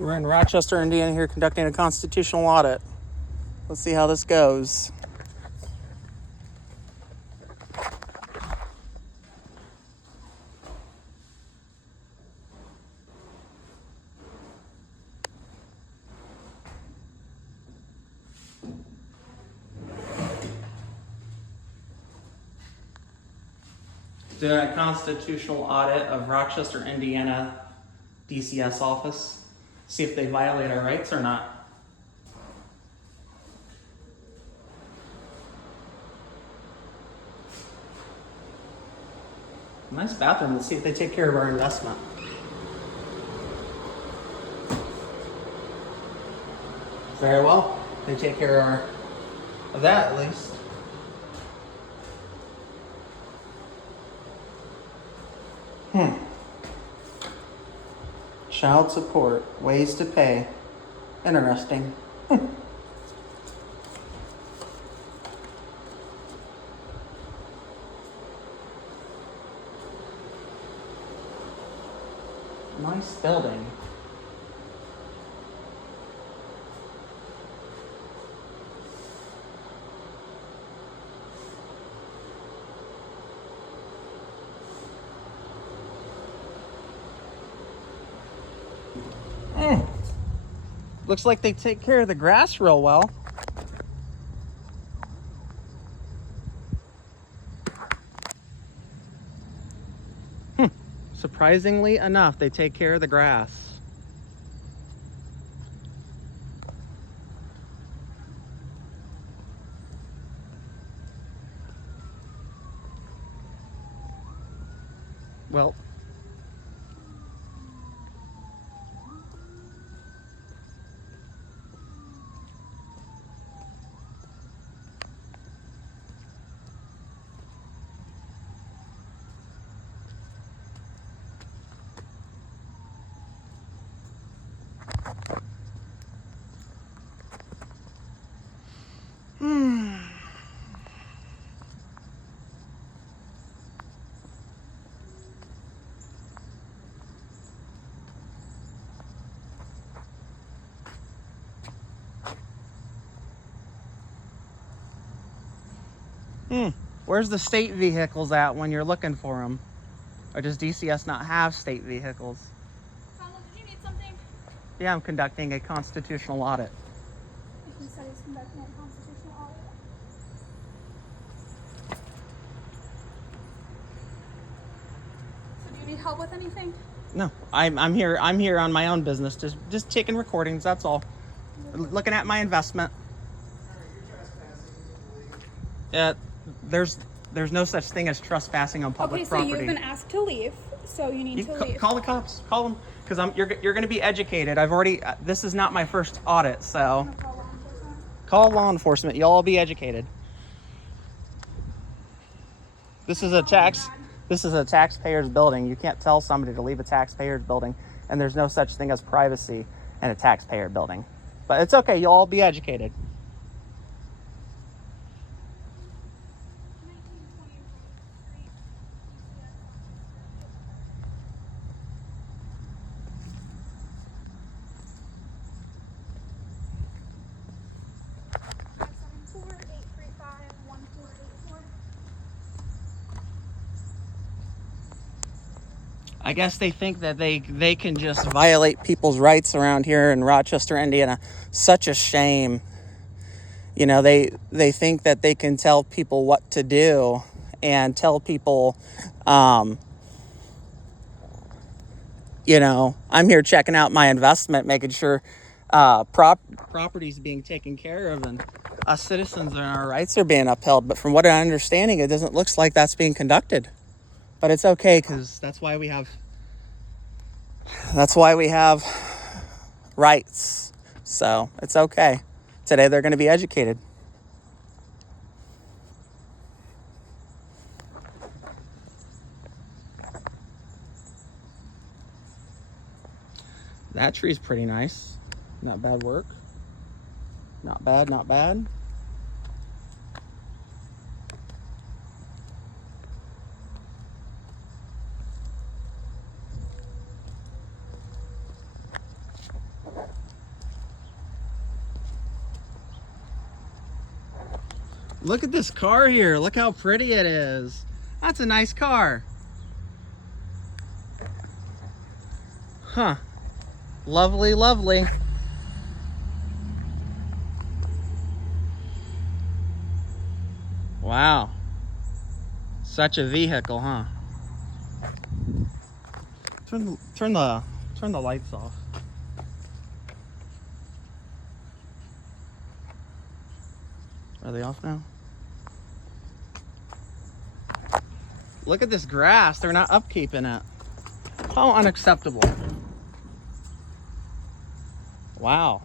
We're in Rochester, Indiana here conducting a constitutional audit. Let's see how this goes. Doing a constitutional audit of Rochester, Indiana DCS office. See if they violate our rights or not. Nice bathroom. Let's see if they take care of our investment. Very well. They take care of that at least. Child support, ways to pay. Interesting. Nice building. Looks like they take care of the grass real well. Surprisingly enough, they take care of the grass. Well, where's the state vehicles at when you're looking for them? Or does DCS not have state vehicles? Donald, did you need something? Yeah, I'm conducting a constitutional audit. He said he's conducting a constitutional audit. So do you need help with anything? No, I'm here on my own business, just taking recordings, that's all. Looking at my investment. Yeah, there's no such thing as trespassing on public property. Okay, so you've been asked to leave, so you need to leave. Call the cops. Call them, because you're going to be educated. I've already. This is not my first audit, so call law enforcement. You'll all be educated. This is a taxpayer's building. You can't tell somebody to leave a taxpayer's building, and there's no such thing as privacy in a taxpayer building. But it's okay. You'll all be educated. I guess they think that they can just violate people's rights around here in Rochester, Indiana. Such a shame. You know, they think that they can tell people what to do and tell people, you know, I'm here checking out my investment, making sure property's being taken care of and us citizens and our rights are being upheld. But from what I'm understanding, it doesn't look like that's being conducted. But it's okay, because that's why we have rights. So it's okay. Today they're going to be educated. That tree's pretty nice. Not bad work. Not bad, not bad. Look at this car here. Look how pretty it is. That's a nice car. Huh. Lovely, lovely. Wow. Such a vehicle, huh? Turn the lights off. Are they off now? Look at this grass. They're not upkeeping it. How unacceptable. Wow.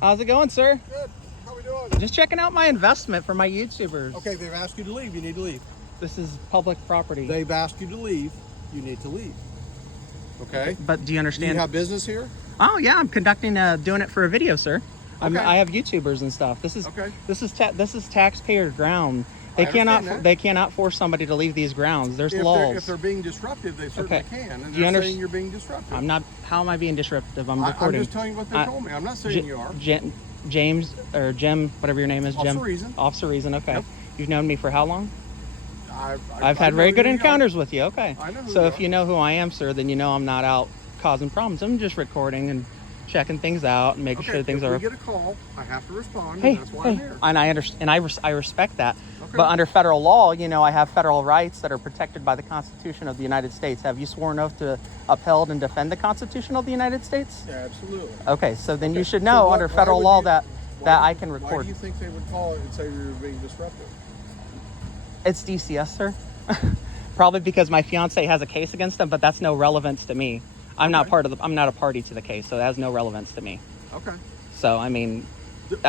How's it going, sir? Good. How we doing? Just checking out my investment for my YouTubers. Okay, they've asked you to leave. You need to leave. This is public property. They've asked you to leave. You need to leave. Okay? But do you Do understand? you have business here? Oh yeah, I'm conducting doing it for a video, sir. Okay. I have YouTubers and stuff. This is Okay. this is taxpayer ground. I understand that. They cannot force somebody to leave these grounds. There's laws. If they're being disruptive, they certainly Okay. can. And Do you they're saying you're being disruptive. I'm not. How am I being disruptive? I'm I'm recording. just telling you what they told me. I'm not saying you are. James or Jim, whatever your name is, Jim. Officer Reason. Officer Reason. Okay. Yep. You've known me for how long? I've I had know very who good you are. encounters with you. Okay. I know who So you if are. you know who I am, sir, then you know I'm not out causing problems. I'm just recording and checking things out and making Okay, sure things if are. we get a call, I have to respond. Hey, and that's why I'm hey, here. and I understand, and I respect that. Okay. But under federal law, you know, I have federal rights that are protected by the Constitution of the United States. Have you sworn oath to uphold and defend the Constitution of the United States? Yeah, absolutely. Okay, so then you Okay, should so know what- under why federal would law you- that why I do- can Why record. do you think they would call it and say you're being disruptive? It's DCS, sir. Probably because my fiance has a case against him, but that's no relevance to me. I'm not Okay. I'm not a party to the case, so it has no relevance to me. Okay. So I mean,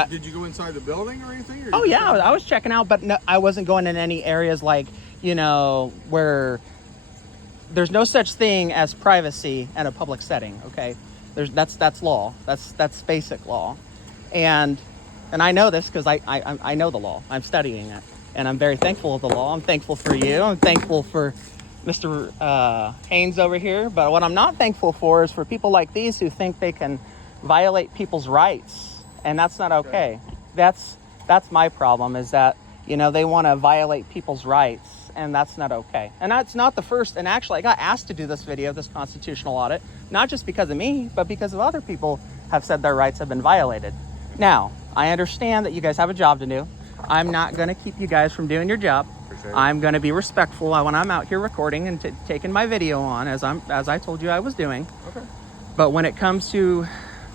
Did you go inside the building or anything? Or oh you yeah, just- I was checking out, but no, I wasn't going in any areas like, you know, where there's no such thing as privacy in a public setting. Okay, that's law. That's basic law, and I know this because I know the law. I'm studying it, and I'm very thankful of the law. I'm thankful for you. I'm thankful for Mr. Haynes over here. But what I'm not thankful for is for people like these who think they can violate people's rights, and that's not okay. That's my problem, is that, you know, they want to violate people's rights, and that's not okay. And that's not the first. And actually, I got asked to do this video, this constitutional audit, not just because of me, but because of other people have said their rights have been violated. Now, I understand that you guys have a job to do. I'm not going to keep you guys from doing your job. Appreciate it. I'm going to be respectful when I'm out here recording and taking my video on, as I told you I was doing. Okay. But when it comes to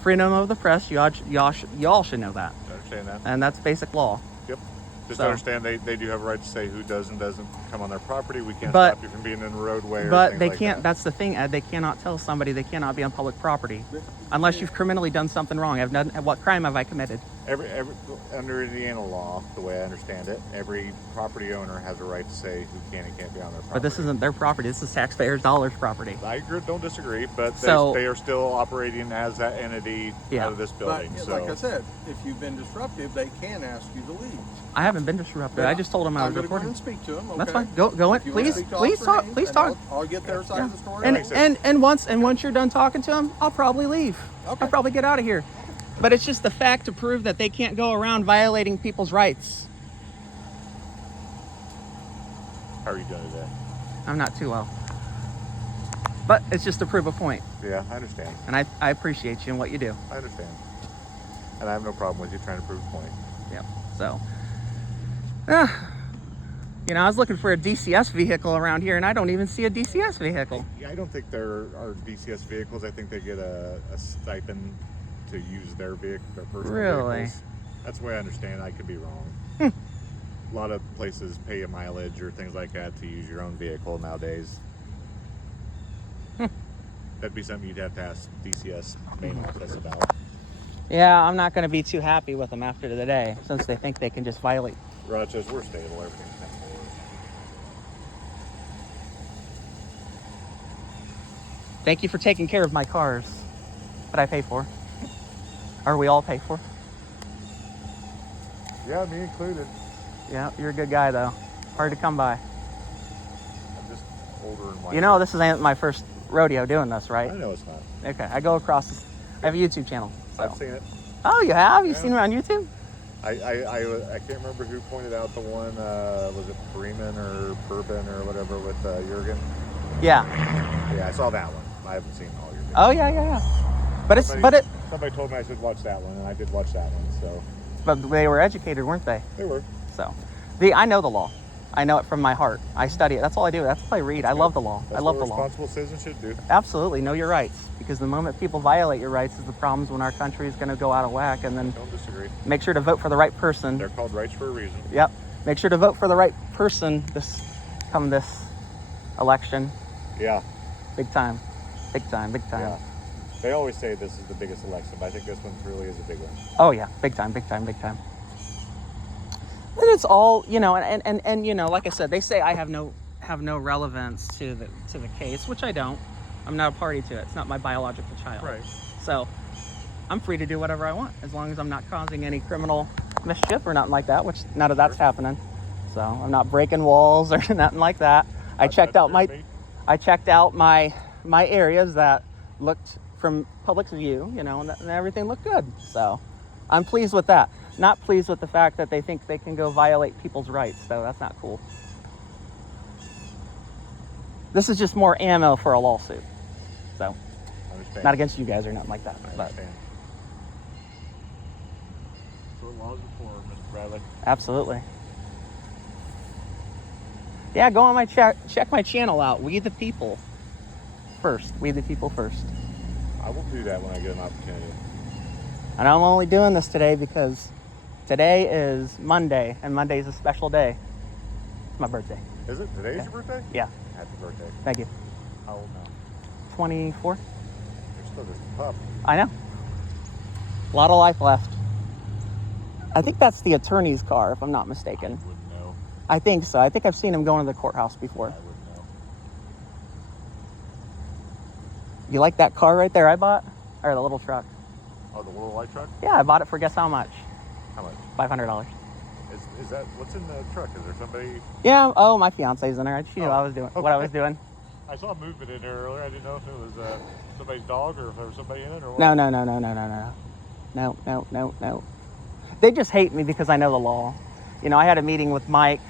freedom of the press, y'all should know that, I understand that. and that's basic law. Yep. Just So- understand they do have a right to say who does and doesn't come on their property. We can't But- stop you from being in the roadway or But things they like can't. that. That's the thing, Ed. They cannot tell somebody they cannot be on public property unless you've criminally done something wrong. What crime have I committed? Every under Indiana law, the way I understand it, every property owner has a right to say who can and can't be on their property. But this isn't their property. This is taxpayers' dollars property. I agree, don't disagree, but So- they are still operating as that entity Yeah. out of this But building. yeah, so like I said, if you've been disruptive, they can ask you to leave. I haven't been disrupted. I just told them I was I'm gonna go recording. and speak to them. Okay? That's fine. Go in. If you wanna Please, speak to please Officer talk. Haynes, Please and talk. I'll get their side of the story. And, Makes sense. and once you're done talking to them, I'll probably leave. Okay. I'll probably get out of here. But it's just the fact to prove that they can't go around violating people's rights. how are you doing today? I'm not too well. But it's just to prove a point. Yeah, I understand. And I appreciate you and what you do. I understand. And I have no problem with you trying to prove a point. Yep. So, you know, I was looking for a DCS vehicle around here, and I don't even see a DCS vehicle. Yeah, I don't think there are DCS vehicles. I think they get a stipend to use their vehicle, their personal Really? vehicles. That's the way I understand. I could be wrong. A lot of places pay you mileage or things like that to use your own vehicle nowadays. That'd be something you'd have to ask DCS main office about. Yeah, I'm not going to be too happy with them after the day, since they think they can just violate. Rochester, we're stable. Everything's kind of forward. Thank you for taking care of my cars that I pay for. Or we all pay for. Yeah, me included. Yeah, you're a good guy, though. Hard to come by. I'm just older and wiser. You know, this isn't my first rodeo doing this, right? I know it's not. Okay, I go across this. I have a YouTube channel. So. I've seen it. Oh, you have? You've Yeah. seen it on YouTube? I can't remember who pointed out the one. Was it Bremen or Bourbon or whatever with Jurgen? Yeah. Yeah, I saw that one. I haven't seen all your videos. Oh, yeah. But Somebody told me I should watch that one, and I did watch that one. So but they were educated, weren't they? they were. So, I know the law. I know it from my heart. I study it. That's all I do. That's all I read. I love the law. That's I love what the law. responsible citizens should do. Absolutely. Know your rights. Because the moment people violate your rights is the problems when our country is going to go out of whack. And then Don't disagree. make sure to vote for the right person. They're called rights for a reason. Yep. Make sure to vote for the right person this election. Yeah. Big time. Yeah. They always say this is the biggest election, but I think this one really is a big one. Oh yeah, big time. And it's all, and like I said, they say I have no relevance to the case, which I don't. I'm not a party to it. It's not my biological child. Right. So I'm free to do whatever I want as long as I'm not causing any criminal mischief or nothing like that, which none of that's happening. So I'm not breaking walls or nothing like that. I checked out my areas that looked from public's view, and everything looked good. So I'm pleased with that. Not pleased with the fact that they think they can go violate people's rights, though. That's not cool. This is just more ammo for a lawsuit. So, not against you guys or nothing like that. I But understand. That's what laws are for, Mr. Bradley. absolutely. Yeah, go on my check my channel out. We the people first. I will do that when I get an opportunity. And I'm only doing this today because today is Monday, and Monday is a special day. It's my birthday. Is it? Today's Yeah. your birthday? Yeah, Happy birthday. thank you. How old now? 24. You're still just a pup. I know. A lot of life left. I think that's the attorney's car, if I'm not mistaken. I wouldn't know. I think so. I think I've seen him going to the courthouse before. I wouldn't know. You like that car right there I bought? Or the little truck? Oh, the little white truck? Yeah, I bought it for guess how much? How much? $500. Is that what's in the truck? Is there somebody? Yeah. Oh, my fiance's in there. She knew Oh, I was doing what I was okay. doing. I saw movement in there earlier. I didn't know if it was somebody's dog or if there was somebody in it or what. No. They just hate me because I know the law. I had a meeting with Mike,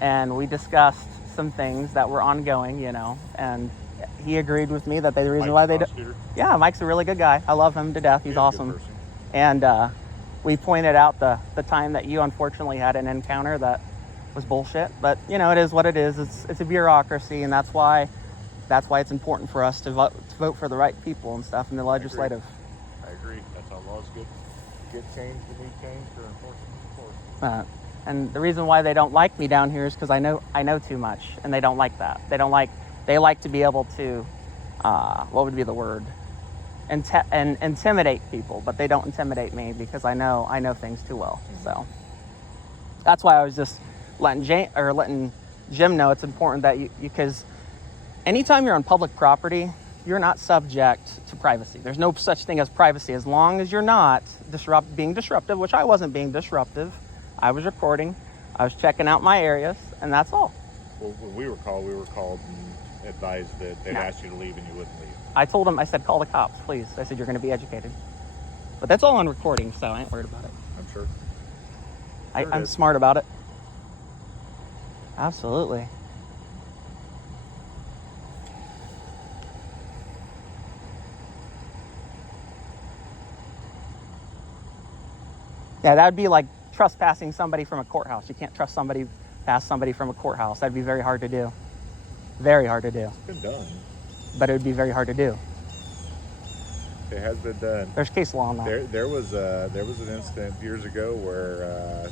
and we discussed some things that were ongoing. And he agreed with me that the reason why they do. Yeah, Mike's a really good guy. I love him to death. He's awesome. And we pointed out the time that you unfortunately had an encounter that was bullshit. But it is what it is. It's a bureaucracy, and that's why it's important for us to vote for the right people and stuff in the legislative. I agree. That's how laws get changed and need changed or enforced. And the reason why they don't like me down here is because I know too much, and they don't like that. They like to be able to, what would be the word? Intimidate people, but they don't intimidate me because I know things too well. So that's why I was just letting Jim know it's important that because anytime you're on public property, you're not subject to privacy. There's no such thing as privacy as long as you're not being disruptive, which I wasn't being disruptive. I was recording. I was checking out my areas, and that's all. Well, when we were called and advised that they'd asked you to leave and you wouldn't leave. I told him, I said, call the cops, please. I said, you're going to be educated. But that's all on recording, so I ain't worried about it. I'm sure. I'm smart about it. Absolutely. Yeah, that would be like trespassing somebody from a courthouse. You can't pass somebody from a courthouse. That'd be very hard to do. Very hard to do. It's been done. But it would be very hard to do. It has been done. There's case law on that. There was an incident years ago where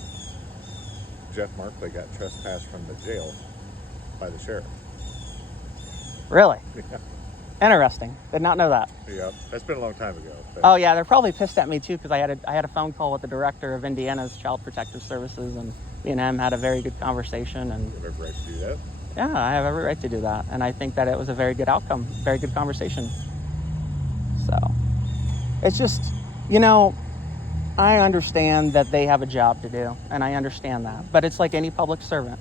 Jeff Markley got trespassed from the jail by the sheriff. Really? Yeah. Interesting. Did not know that. Yeah, that's been a long time ago. But Oh yeah, they're probably pissed at me too because I had a phone call with the director of Indiana's Child Protective Services, and me and him had a very good conversation. And you have every right to do that. yeah, I have every right to do that, and I think that it was a very good outcome, very good conversation. So it's just, you know, I understand that they have a job to do, and I understand that, but it's like any public servant.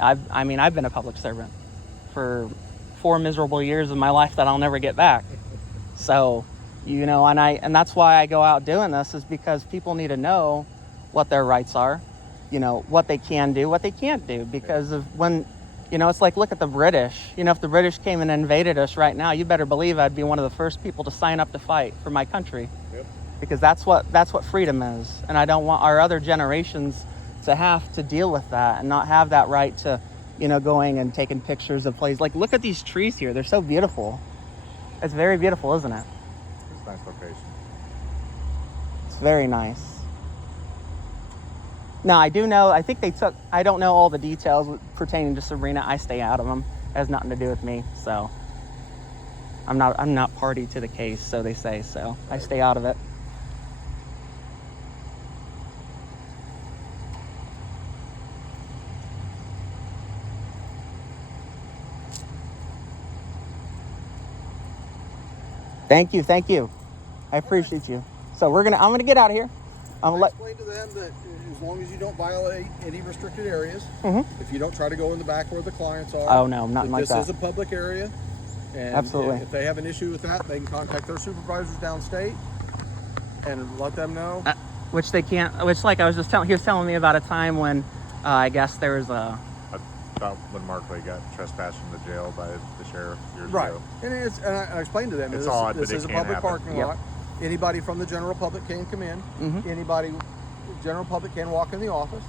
I've been a public servant for 4 miserable years of my life that I'll never get back. So, you know, and that's why I go out doing this, is because people need to know what their rights are, you know, what they can do, what they can't do, because of when, you know, it's like, look at the British. You know, if the British came and invaded us right now, you better believe I'd be one of the first people to sign up to fight for my country. Yep. Because that's what freedom is. And I don't want our other generations to have to deal with that and not have that right to, you know, going and taking pictures of places. Like, look at these trees here. They're so beautiful. It's very beautiful, isn't it? It's a nice location. It's very nice. Now, I don't know all the details pertaining to Sabrina. I stay out of them. It has nothing to do with me. So I'm not party to the case, so they say. So I stay out of it. Thank you. I appreciate you. So I'm gonna get out of here. I'm gonna I explained to them that as long as you don't violate any restricted areas, if you don't try to go in the back where the clients are. Oh no, nothing like that. This is a public area. And Absolutely. if they have an issue with that, they can contact their supervisors downstate and let them know. Which they can't. Which, like I was just telling, he was telling me about a time when I guess there was a. About when Markley got trespassed from the jail by the sheriff years Right. ago. And I explained to them, It's odd, this but it is a can public happen. parking Yep. lot. Anybody from the general public can come in. Anybody, general public can walk in the office.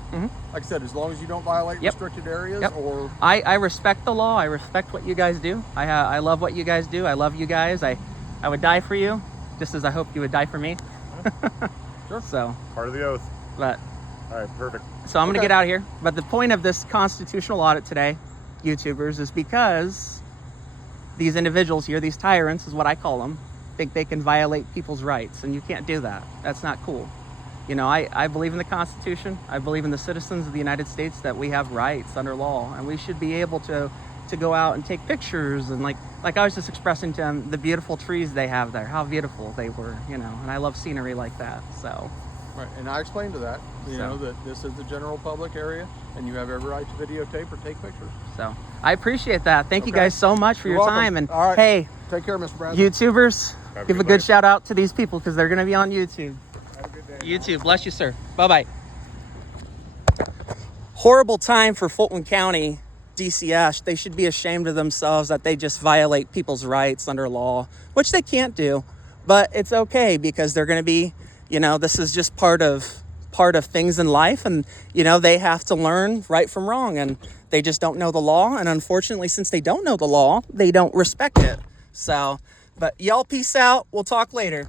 Like I said, as long as you don't violate restricted areas or... I respect the law. I respect what you guys do. I love what you guys do. I love you guys. I would die for you, just as I hope you would die for me. Sure. So, Part of the oath. but All right, perfect. so I'm gonna get out of here. But the point of this constitutional audit today, YouTubers, is because these individuals here, these tyrants is what I call them, think they can violate people's rights, and you can't do that. That's not cool. You know, I believe in the Constitution. I believe in the citizens of the United States, that we have rights under law, and we should be able to go out and take pictures, and like I was just expressing to them the beautiful trees they have there, how beautiful they were, you know, and I love scenery like that. So Right, and I explained to that, you So- know, that this is the general public area, and you have every right to videotape or take pictures. So I appreciate that. Thank you Okay. guys so much for You're your welcome. time. And All right. hey, Take care, Mr. Brown. YouTubers, Have a give a good good day. shout out to these people because they're going to be on YouTube. Have a good day. YouTube, bless you, sir. Bye-bye. Horrible time for Fulton County DCS. They should be ashamed of themselves that they just violate people's rights under law, which they can't do. But it's okay because they're going to be, you know, this is just part of things in life, and you know, they have to learn right from wrong, and they just don't know the law, and unfortunately, since they don't know the law, they don't respect it. So, but y'all peace out. We'll talk later.